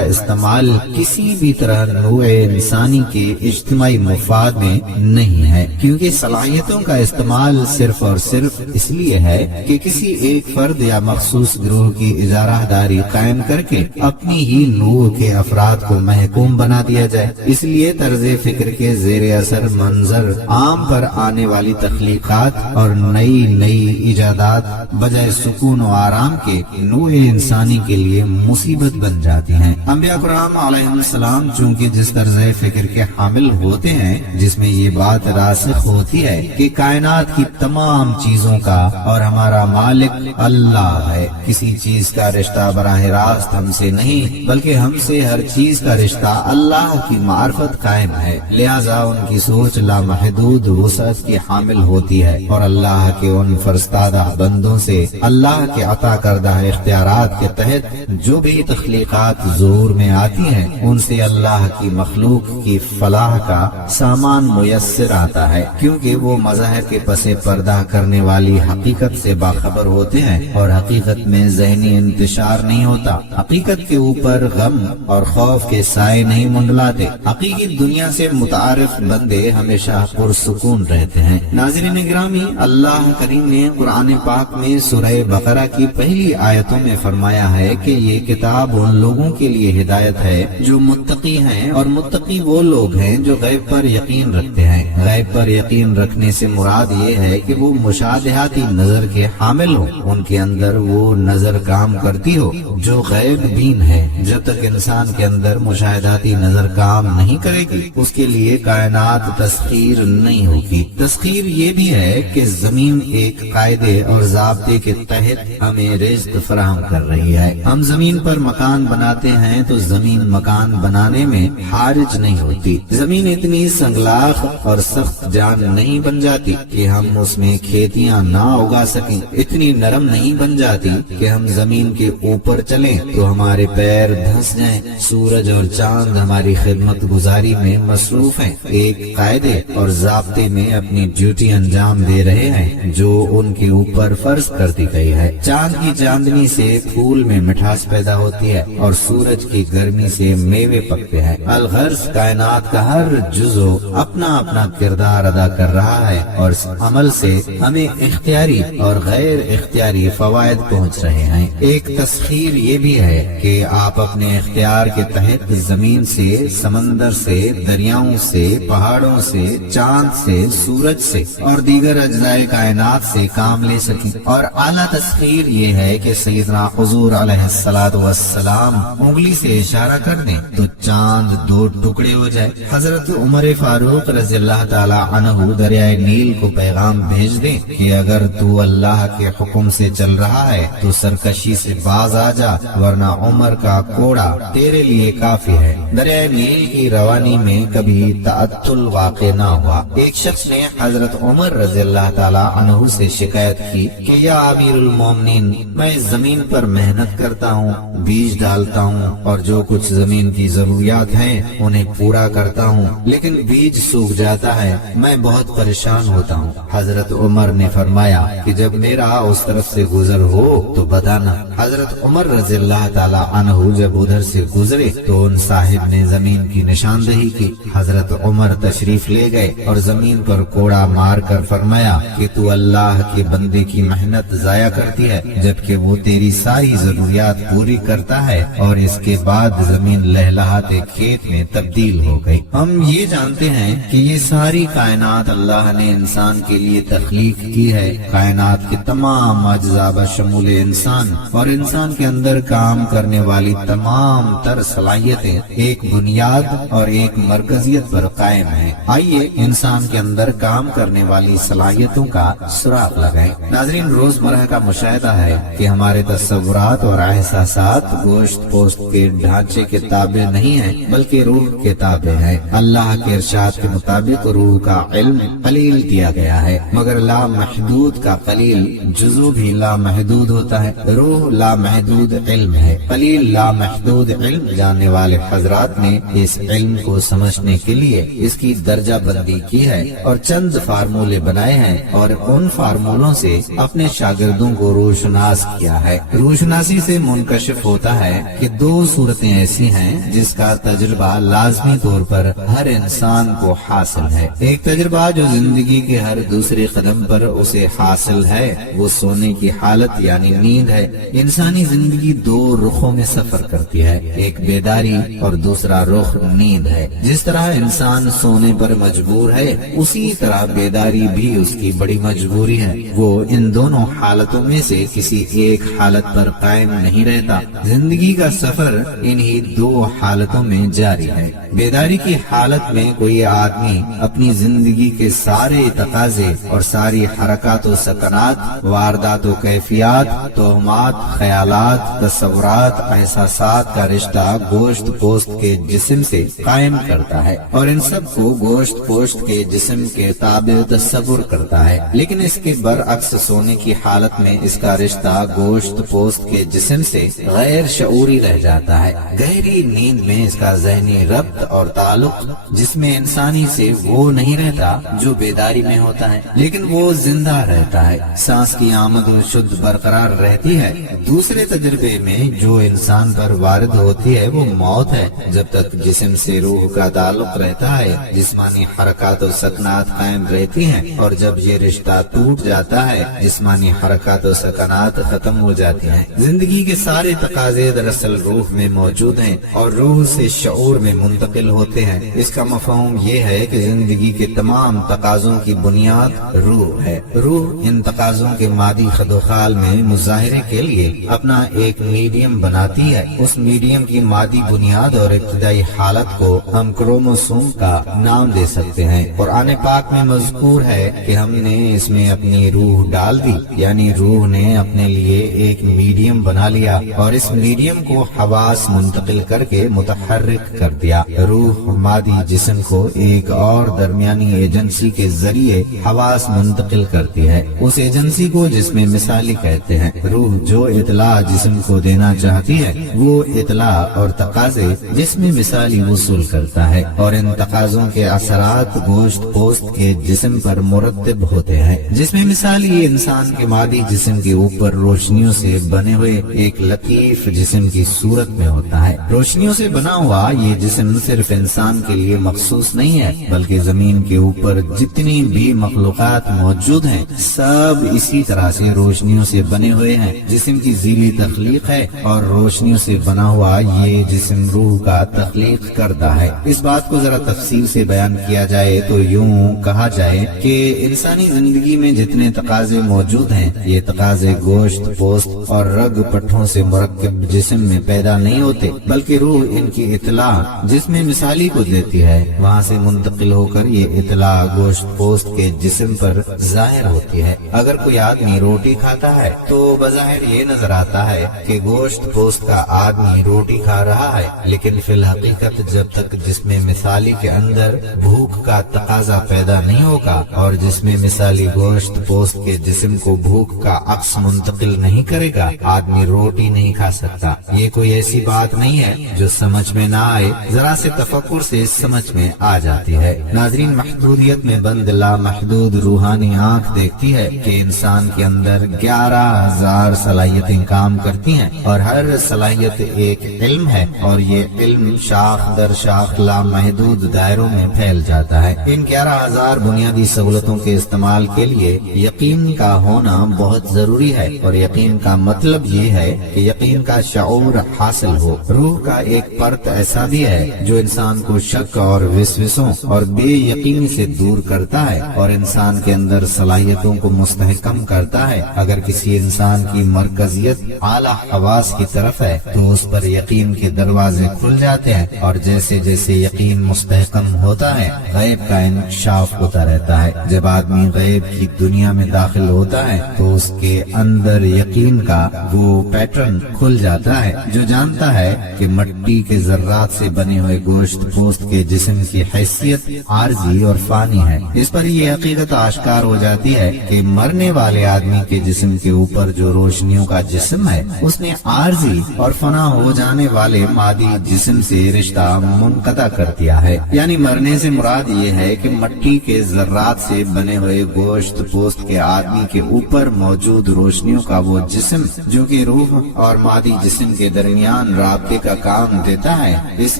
استعمال کسی بھی طرح نوع انسانی کے اجتماعی مفاد میں نہیں ہے، کیونکہ صلاحیتوں کا استعمال صرف اور صرف اس لیے ہے کہ کسی ایک فرد یا مخصوص گروہ کی اجارہ داری قائم کر کے اپنی ہی نوع کے افراد کو محکوم بنا دیا جائے۔ اس لیے طرز فکر کے زیر اثر منظر عام پر آنے والی تخلیقات اور نئی ایجادات بجائے سکون و آرام کے نوع انسانی کے لیے مصیبت بن جاتی ہیں۔ انبیاء کرام علیہ السلام چونکہ جس طرز فکر کے حامل ہوتے ہیں جس میں یہ بات راسخ ہوتی ہے کہ کائنات کی تمام چیزوں کا اور ہمارا مالک اللہ ہے، کسی چیز کا رشتہ براہ راست ہم سے نہیں بلکہ ہم سے ہر چیز کا رشتہ اللہ کی معرفت قائم ہے، لہذا ان کی سوچ لامحدود وسعت کی حامل ہوتی ہے، اور اللہ کے ان فرستادہ بندوں سے اللہ کے عطا کردہ اختیارات کے تحت جو بھی تخلیقات ظہور میں آتی ہیں ان سے اللہ کی مخلوق کی فلاح کا سامان میسر آتا ہے، کیونکہ وہ مظاہر کے پس پردہ کرنے والی حقیقت سے باخبر ہوتے ہیں، اور حقیقت میں ذہنی انتشار نہیں ہوتا، حقیقت کے اوپر غم اور خوف کے سائے نہیں منڈلاتے، حقیقی دنیا سے متعارف بندے ہمیشہ پرسکون رہتے ہیں۔ ناظرین گرامی، اللہ کریم نے قرآن پاک میں سورہ بقرہ کی پہلی آیتوں میں فرمایا ہے کہ یہ کتاب ان لوگوں کے لیے ہدایت ہے جو متقی ہیں، اور متقی وہ لوگ ہیں جو غیب پر یقین رکھتے ہیں۔ غیب پر یقین رکھنے سے مراد یہ ہے کہ وہ مشاہداتی نظر کے حامل ہو، ان کے اندر وہ نظر کام کرتی ہو جو غیب بین ہے۔ جب تک انسان کے اندر مشاہداتی نظر کام نہیں کرے گی اس کے لیے کائنات تسخیر نہیں ہوگی۔ تسخیر یہ بھی ہے کہ زمین ایک قاعدے اور ضابطے کے تحت ہمیں رزق فراہم کر رہی ہے۔ ہم زمین پر مکان بناتے ہیں تو زمین مکان بنانے میں حارج نہیں ہوتی، زمین اتنی سنگلاخ اور سخت جان نہیں بن جاتی کہ ہم اس میں کھیتیاں نہ اگا سکیں، اتنی نرم نہیں بن جاتی کہ ہم زمین کے اوپر چلیں تو ہمارے پیر دھنس جائیں۔ سورج اور چاند ہماری خدمت گزاری میں مصروف ہیں، ایک قاعدے اور ضابطے میں اپنی ڈیوٹی انجام دے رہے ہیں جو ان کے اوپر فرض کر دی گئی ہے۔ چاند کی چاندنی سے پھول میں مٹھاس پیدا ہوتی ہے اور سورج کی گرمی سے میوے پکتے ہیں۔ الغرض کائنات کا ہر جزو اپنا اپنا کردار ادا کر رہا ہے، اور اس عمل سے ہمیں اختیاری اور غیر اختیاری فوائد پہنچ رہے ہیں۔ ایک تسخیر یہ بھی ہے کہ آپ اپنے اختیار کے تحت زمین سے، سمندر سے، دریاؤں سے، پہاڑوں سے، چاند سے، سورج سے اور دیگر اجزاء کائنات سے کام لے سکیں، اور اعلیٰ تسخیر یہ ہے کہ سیدنا حضور علیہ السلام انگلی سے اشارہ کر دیں تو چاند دو ٹکڑے ہو جائے۔ حضرت عمر فاروق رضی اللہ تعالی عنہ دریائے نیل کو پیغام بھیج دیں کہ اگر تو اللہ کے حکم سے چل رہا ہے تو سرکشی سے باز آ جا، ورنہ عمر کا کوڑا تیرے لیے کافی ہے۔ دریائے نیل کی روانی میں کبھی تعطل واقع نہ ہوا۔ ایک شخص نے حضرت عمر رضی اللہ تعالی عنہ سے شکایت کی کہ یا امیر المومنین، میں زمین پر محنت کرتا ہوں، بیج ڈالتا ہوں اور جو کچھ زمین کی ضروریات ہیں انہیں پورا کرتا ہوں، لیکن بیج سوکھ جاتا ہے، میں بہت پریشان ہوتا ہوں۔ حضرت عمر نے فرمایا کہ جب میرا اس طرف سے گزر ہو تو بتانا۔ حضرت عمر رضی اللہ تعالی عنہ جب ادھر سے گزرے تو ان صاحب نے زمین کی نشاندہی کی۔ حضرت عمر تشریف لے گئے اور زمین پر کوڑا مار کر فرمایا کہ تو اللہ کے بندے کی محنت ضائع کرتی ہے جبکہ وہ تیری ساری ضروریات پوری کرتا ہے، اور اس کے بعد زمین لہلہاتے کھیت میں تبدیل ہو گئی۔ ہم یہ جانتے ہیں کہ یہ ساری کائنات اللہ نے انسان کے لیے تخلیق کی ہے۔ کائنات کے تمام اجزاء بشمول انسان اور انسان کے اندر کام کرنے والی تمام تر صلاحیتیں ایک بنیاد اور ایک مرکزیت پر قائم ہیں۔ آئیے انسان کے اندر کام کرنے والی صلاحیتوں کا سراغ لگائیں۔ ناظرین، روزمرہ کا مشاہدہ ہے کہ ہمارے تصورات اور احساسات گوشت پوست کے ڈھانچے کے تابع نہیں ہیں بلکہ روح کے تابع ہیں۔ اللہ کے ارشاد کے مطابق روح کا علم قلیل دیا گیا ہے، مگر لامحدود کا قلیل جزو بھی لامحدود ہوتا ہے۔ روح لامحدود علم ہے۔ قلیل لامحدود علم جاننے والے حضرات نے اس علم کو سمجھنے کے لیے اس کی درجہ بندی کی ہے اور چند فارمولے بنائے ہیں اور ان فارمولوں سے اپنے شاگردوں کو روشناس کیا ہے۔ روشناسی سے منکشف ہوتا ہے کہ دو صورتیں ایسی ہیں جس کا تجربہ لازمی طور پر ہر انسان کو حاصل ہے۔ ایک تجربہ جو زندگی کے ہر دوسرے قدم پر اسے حاصل ہے وہ سونے کی حالت یعنی نیند ہے۔ انسانی زندگی دو رخوں میں سفر کرتی ہے، ایک بیداری اور دوسرا رخ نیند ہے۔ جس طرح انسان سونے پر مجبور ہے اسی طرح بیداری بھی اس کی بڑی مجبوری ہے۔ وہ ان دونوں حالتوں میں سے کسی ایک حالت پر قائم نہیں رہتا۔ زندگی کا سفر انہی دو حالتوں میں جاری ہے۔ بیداری کی حالت میں کوئی آدمی اپنی زندگی کے سارے تقاضے اور ساری حرکات و سکنات، واردات و کیفیات، توہمات، خیالات، تصورات، احساسات کا رشتہ گوشت پوست کے جسم سے قائم کرتا ہے اور ان سب کو گوشت پوست کے جسم کے تابع تصور کرتا ہے۔ لیکن اس کے برعکس سونے کی حالت میں اس کا رشتہ گوشت پوست کے جسم سے غیر شعوری رہ جاتا ہے۔ گہری نیند میں اس کا ذہنی ربط اور تعلق جس میں انسانی سے وہ نہیں رہتا جو بیداری میں ہوتا ہے، لیکن وہ زندہ رہتا ہے۔ سانس کی آمد و شد برقرار رہتی ہے۔ دوسرے تجربے میں جو انسان پر وارد ہوتی ہے وہ موت ہے۔ جب تک جسم سے روح کا تعلق رہتا ہے جسمانی حرکات و سکنات قائم رہتی ہیں، اور جب یہ رشتہ ٹوٹ جاتا ہے جسمانی حرکات و سکنات ختم ہو جاتی ہیں۔ زندگی کے سارے تقاضے دراصل روح میں موجود ہیں اور روح سے شعور میں منتقل ہوتے ہیں۔ اس کا مفہوم یہ ہے کہ زندگی کے تمام تقاضوں کی بنیاد روح ہے۔ روح ان تقاضوں کے مادی خدوخال میں مظاہرے کے لیے اپنا ایک میڈیم بناتی ہے۔ اس میڈیم کی مادی بنیاد اور ابتدائی حالت کو ہم کروموسوم کا نام دے سکتے ہیں۔ قرآن پاک میں مذکور ہے کہ ہم نے اس میں اپنی روح ڈال دی، یعنی روح نے اپنے لیے ایک میڈیم بنا لیا اور اس میڈیم کو حواس منتقل کر کے متحرک کر دیا۔ روح مادی جسم کو ایک اور درمیانی ایجنسی کے ذریعے حواس منتقل کرتی ہے۔ اس ایجنسی کو جسم مثالی کہتے ہیں۔ روح جو اطلاع جسم کو دینا چاہتی ہے وہ اطلاع اور تقاضے جسم مثالی وصول کرتا ہے اور ان تقاضوں کے اثرات گوشت پوست کے جسم پر مرتب ہوتے ہیں۔ جسم مثالی انسان کے مادی جسم کے اوپر روشنیوں سے بنے ہوئے ایک لطیف جسم کی صورت میں ہوتا ہے۔ روشنیوں سے بنا ہوا یہ جسم صرف انسان کے لیے مخصوص نہیں ہے بلکہ زمین کے اوپر جتنی بھی مخلوقات موجود ہیں سب اسی طرح سے روشنیوں سے بنے ہوئے ہیں۔ جسم کی ذیلی تخلیق ہے اور روشنیوں سے بنا ہوا یہ جسم روح کا تخلیق کردہ ہے۔ اس بات کو ذرا تفصیل سے بیان کیا جائے تو یوں کہا جائے کہ انسانی زندگی میں جتنے تقاضے موجود ہیں یہ تقاضے گوشت پوست اور رگ پٹھوں سے مرکب جسم میں پیدا نہیں ہوتے بلکہ روح ان کی اطلاع جس میں مثالی کو دیتی ہے وہاں سے منتقل ہو کر یہ اطلاع گوشت پوست کے جسم پر ظاہر ہوتی ہے۔ اگر کوئی آدمی روٹی کھاتا ہے تو بظاہر یہ نظر آتا ہے کہ گوشت پوست کا آدمی روٹی کھا رہا ہے، لیکن فی الحقیقت جب تک جسم مثالی کے اندر بھوک کا تقاضا پیدا نہیں ہوگا اور جسم مثالی گوشت پوست کے جسم کو بھوک کا عکس منتقل نہیں کرے گا آدمی روٹی نہیں کھا سکتا۔ یہ کوئی ایسی بات نہیں ہے جو سمجھ میں نہ آئے، ذرا سے تفکر سے سمجھ میں آ جاتی ہے۔ ناظرین، محدودیت میں بند لامحدود روحانی آنکھ دیکھتی ہے کہ انسان کے اندر 11,000 صلاحیتیں کام کرتی ہیں اور ہر صلاحیت ایک علم ہے اور یہ علم شاخ در شاخ لامحدود دائروں میں پھیل جاتا ہے۔ ان 11,000 بنیادی سہولتوں کے استعمال کے لیے یقین کا ہونا بہت ضروری ہے اور یقین کا مطلب یہ ہے کہ یقین کا شعور حاصل ہو۔ روح کا ایک پرت ایسا بھی ہے جو انسان کو شک اور وسوسوں اور بے یقینی سے دور کرتا ہے اور انسان کے اندر صلاحیتوں کو مستحکم کرتا ہے۔ اگر کسی انسان کی مرکزیت اعلیٰ حواس کی طرف ہے تو اس پر یقین کے دروازے کھل جاتے ہیں اور جیسے جیسے یقین مستحکم ہوتا ہے غیب کا انکشاف ہوتا رہتا ہے۔ جب آدمی غیب کی دنیا میں داخل ہوتا ہے تو اس کے اندر یقین کا وہ پیٹرن کھل جاتا ہے جو جانتا ہے کہ مٹی کے ذرات سے بنے ہوئے گوشت پوست کے جسم کی حیثیت عارضی اور فانی ہے۔ اس پر یہ حقیقت آشکار ہو جاتی ہے کہ مرنے والے آدمی کے جسم کے اوپر جو روشنیوں کا جسم ہے، اس نے عارضی اور فنا ہو جانے والے مادی جسم سے رشتہ منقطع کر دیا ہے۔ یعنی مرنے سے مراد یہ ہے کہ مٹی کے ذرات سے بنے ہوئے گوشت پوست کے آدمی کے اوپر موجود روشنیوں کا وہ جسم جو کہ روح اور مادی جسم کے درمیان رابطے کا کام دیتا ہے، اس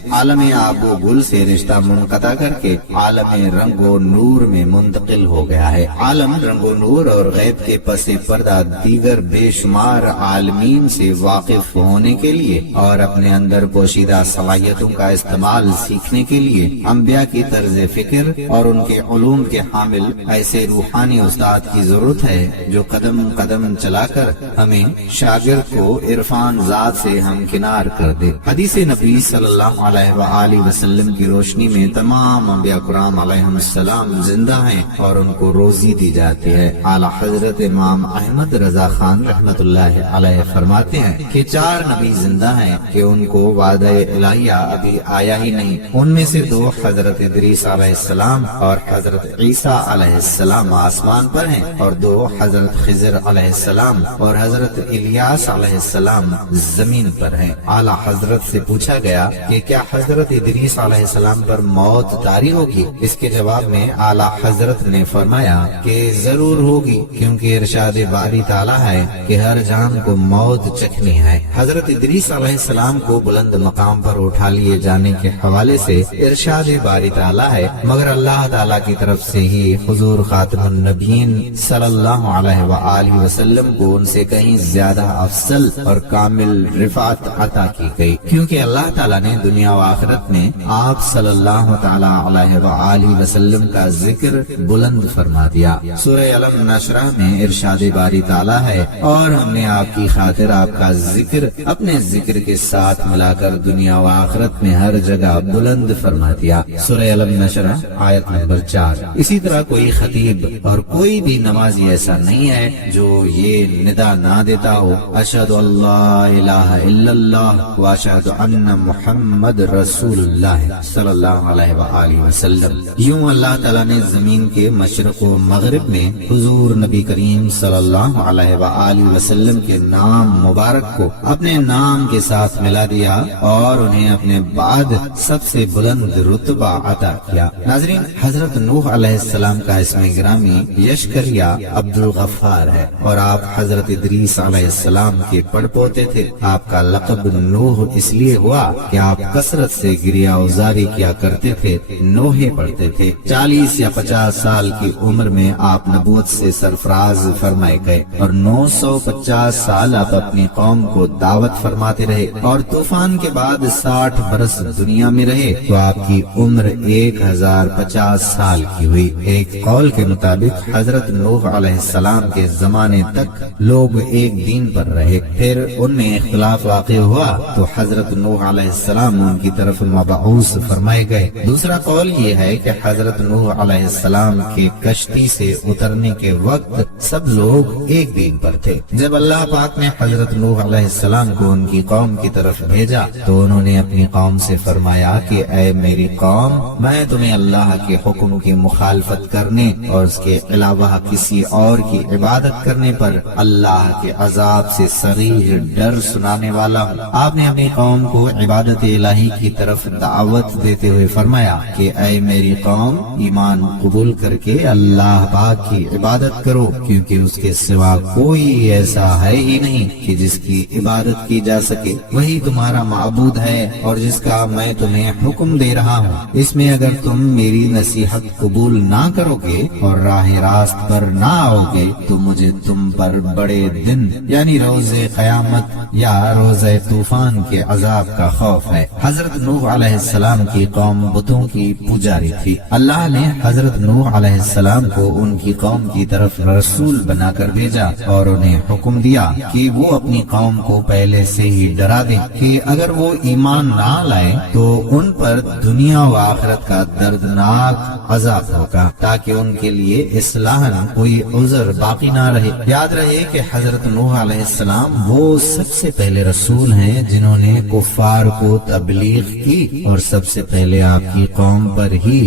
عالم آب و گل سے رشتہ منقطع کر کے عالم رنگ و نور میں منتقل ہو گیا ہے۔ عالم رنگ و نور اور غیب کے پس پردہ دیگر بے شمار عالمین سے واقف ہونے کے لیے اور اپنے اندر پوشیدہ صلاحیتوں کا استعمال سیکھنے کے لیے انبیاء کی طرز فکر اور ان کے علوم کے حامل ایسے روحانی استاد کی ضرورت ہے جو قدم قدم چلا کر ہمیں شاگرد کو عرفان ذات سے ہمکنار کر دے۔ حدیث نبی صلی اللہ علیہ وآلہ وسلم کی روشنی میں تمام انبیاء کرام علیہ السلام زندہ ہیں اور ان کو روزی دی جاتی ہے۔ اعلیٰ حضرت امام احمد رضا خان رحمت اللہ علیہ فرماتے ہیں کہ 4 نبی زندہ ہیں کہ ان کو وعدہ الہیہ ابھی آیا ہی نہیں۔ ان میں سے 2 حضرت ادریس علیہ السلام اور حضرت عیسیٰ علیہ السلام آسمان پر ہیں، اور 2 حضرت خضر علیہ السلام اور حضرت الیاس علیہ السلام زمین پر ہیں۔ اعلیٰ حضرت سے پوچھا گیا کہ کیا حضرت ادریس علیہ السلام پر موت طاری ہوگی؟ اس کے جواب میں اعلیٰ حضرت نے فرمایا کہ ضرور ہوگی، کیونکہ ارشاد باری تعالیٰ ہے کہ ہر جان کو موت چکھنی ہے۔ حضرت ادریس علیہ السلام کو بلند مقام پر اٹھا لیے جانے کے حوالے سے ارشاد باری تعالیٰ ہے، مگر اللہ تعالیٰ کی طرف سے ہی حضور خاتم النبیین صلی اللہ علیہ وآلہ وسلم کو ان سے کہیں زیادہ افضل اور کامل رفعت عطا کی گئی، کیونکہ اللہ تعالیٰ نے دنیا و آخرت میں آپ صلی اللہ تعالیٰ علیہ وآلہ وسلم کا ذکر بلند فرما دیا۔ سورہ علم نشرہ میں ارشاد باری تعالیٰ ہے، اور ہم نے آپ کی خاطر آپ کا ذکر اپنے ذکر کے ساتھ ملا کر دنیا و آخرت میں ہر جگہ بلند فرما دیا۔ سورہ علم نشرہ آیت نمبر 4۔ اسی طرح کوئی خطیب اور کوئی بھی نمازی ایسا نہیں ہے جو یہ ندا نہ دیتا ہو اشہد اللہ الہ الا اللہ و اشہد ان محمد رسول اللہ صلی اللہ علیہ وآلہ وسلم۔ یوں اللہ تعالیٰ نے زمین کے مشرق و مغرب میں حضور نبی کریم صلی اللہ علیہ وآلہ وسلم کے نام مبارک کو اپنے نام کے ساتھ ملا دیا اور انہیں اپنے بعد سب سے بلند رتبہ عطا کیا۔ ناظرین، حضرت نوح علیہ السلام کا اسم گرامی یشکریا عبد الغفار ہے، اور آپ حضرت ادریس علیہ السلام کے پڑ پوتے تھے۔ آپ کا لقب نوح اس لیے ہوا کہ آپ کثرت سے گریہ وزاری کیا کرتے تھے، نوحے پڑھتے تھے۔ 40 یا 50 سال کی عمر میں آپ نبوت سے سرفراز فرمائے گئے، اور 950 سال آپ اپنی قوم کو دعوت فرماتے رہے، اور طوفان کے بعد 60 برس دنیا میں رہے تو آپ کی عمر 1050 سال کی ہوئی۔ ایک قول کے مطابق حضرت نوح علیہ السلام کے زمانے تک لوگ ایک دین پر رہے، پھر ان میں اختلاف واقع ہوا تو حضرت نوح علیہ السلام ان کی طرف مبعوث فرمائے گئے۔ دوسرا قول یہ ہے کہ حضرت نوح علیہ السلام کے کشتی سے اترنے کے وقت سب لوگ ایک دین پر تھے۔ جب اللہ پاک نے حضرت نوح علیہ السلام کو ان کی قوم کی طرف بھیجا تو انہوں نے اپنی قوم سے فرمایا کہ اے میری قوم، میں تمہیں اللہ کے حکم کی مخالفت کرنے اور اس کے علاوہ کسی اور کی عبادت کرنے پر اللہ کے عذاب سے صریح ڈر سنانے والا ہوں۔ آپ نے اپنی قوم کو عبادت الہی کی طرف دعوت دیتے ہوئے فرمایا کہ اے میری قوم، ایمان قبول کر کے اللہ پاک کی عبادت کرو، کیونکہ اس کے سوا کوئی ایسا ہے ہی نہیں کہ جس کی عبادت کی جا سکے، وہی تمہارا معبود ہے اور جس کا میں تمہیں حکم دے رہا ہوں۔ اس میں اگر تم میری نصیحت قبول نہ کرو گے اور راہ راست پر نہ آؤ گے تو مجھے تم پر بڑے دن یعنی روز قیامت یا روز طوفان کے عذاب کا خوف ہے۔ حضرت نوح علیہ السلام کی قوم بتوں کی پجاری تھی۔ اللہ نے حضرت نوح علیہ السلام کو ان کی قوم کی طرف رسول بنا کر بھیجا اور انہیں حکم دیا کہ وہ اپنی قوم کو پہلے سے ہی ڈرا دیں کہ اگر وہ ایمان نہ لائے تو ان پر دنیا و آخرت کا دردناک عذاب ہوگا، تاکہ ان کے لیے اصلاحاً کوئی عذر باقی نہ رہے۔ یاد رہے کہ حضرت نوح علیہ السلام وہ سب سے پہلے رسول ہیں جنہوں نے کفار کو تبلیغ کی، اور سب سے پہلے آپ کی قوم پر ہی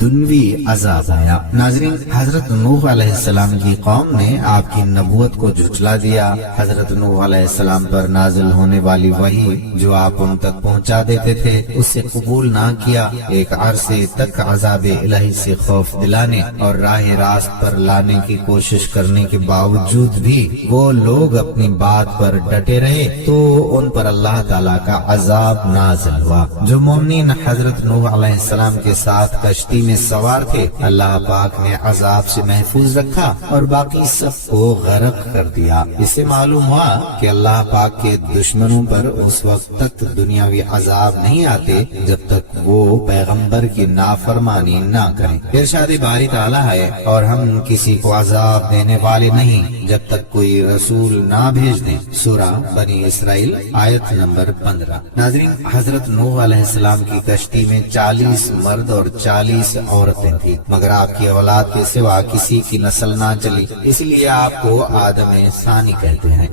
دنوی عذاب آیا۔ ناظرین، حضرت نوح علیہ السلام کی قوم نے آپ کی نبوت کو جو جھٹلا دیا۔ حضرت نوح علیہ السلام پر نازل ہونے والی وحی جو آپ ان تک پہنچا دیتے تھے اسے قبول نہ کیا۔ ایک عرصے تک عذاب الہی سے خوف دلانے اور راہ راست پر لانے کی کوشش کرنے کے باوجود بھی وہ لوگ اپنی بات پر ڈٹے رہے تو ان پر اللہ تعالیٰ کا عذاب نازل ہوا۔ جو مومنین حضرت نوح علیہ السلام کے ساتھ کشتی میں سوار تھے اللہ پاک نے عذاب سے محفوظ رکھا اور باقی سب کو غرق کر دیا۔ اس سے معلوم ہوا کہ اللہ پاک کے دشمنوں پر اس وقت تک دنیاوی عذاب نہیں آتے جب تک وہ پیغمبر کی نافرمانی نہ کریں۔ ارشاد باری تعالیٰ ہے اور ہم کسی کو عذاب دینے والے نہیں جب تک کوئی رسول نہ بھیج دیں۔ سورہ بنی اسرائیل آیت نمبر 15۔ ناظرین، حضرت نوح علیہ السلام کی کشتی میں 40 مرد اور 40 عورتیں تھیں، مگر آپ کی اولاد کے سوا کسی کی نسل نہ چلی، اس لیے آپ کو آدم ثانی کہتے ہیں۔